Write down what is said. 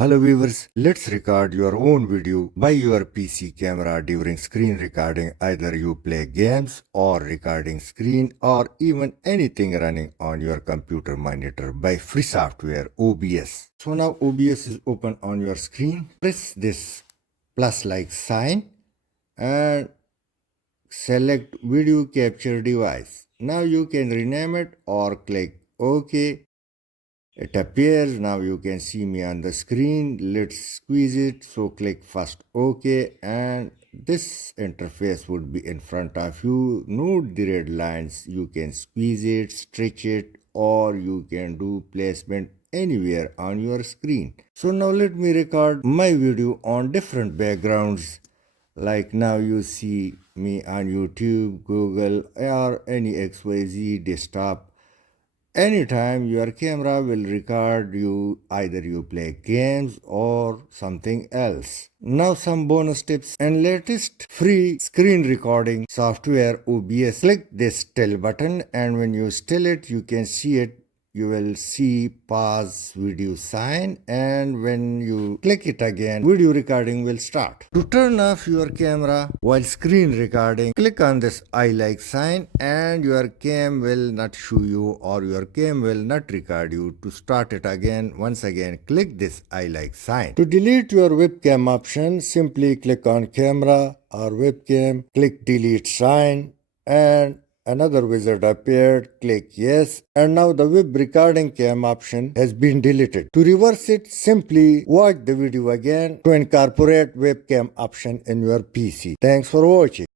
Hello viewers, let's record your own video by your PC camera during screen recording. Either you play games or recording screen or even anything running on your computer monitor by free software OBS. So now OBS is open on your screen. Press this plus like sign and select video capture device. Now you can rename it or click OK. It appears. Now you can see me on the screen. Let's squeeze it. So click first OK and this interface would be in front of you. Note the red lines. You can squeeze it, stretch it, or you can do placement anywhere on your screen. So now let me record my video on different backgrounds. Like now you see me on YouTube, Google, or any XYZ desktop. Anytime your camera will record you, either you play games or something else. Now some bonus tips and latest free screen recording software OBS. Click this still button and when you still it, you can see it. You will see pause video sign, and when you click it again, video recording will start. To turn off your camera while screen recording, click on this I like sign and your cam will not show you or your cam will not record you. To start it again, once again click this I like sign. To delete your webcam option, simply click on camera or webcam, click delete sign, and another wizard appeared. Click yes, and now the web recording cam option has been deleted. To reverse it, simply watch the video again to incorporate webcam option in your PC. Thanks for watching.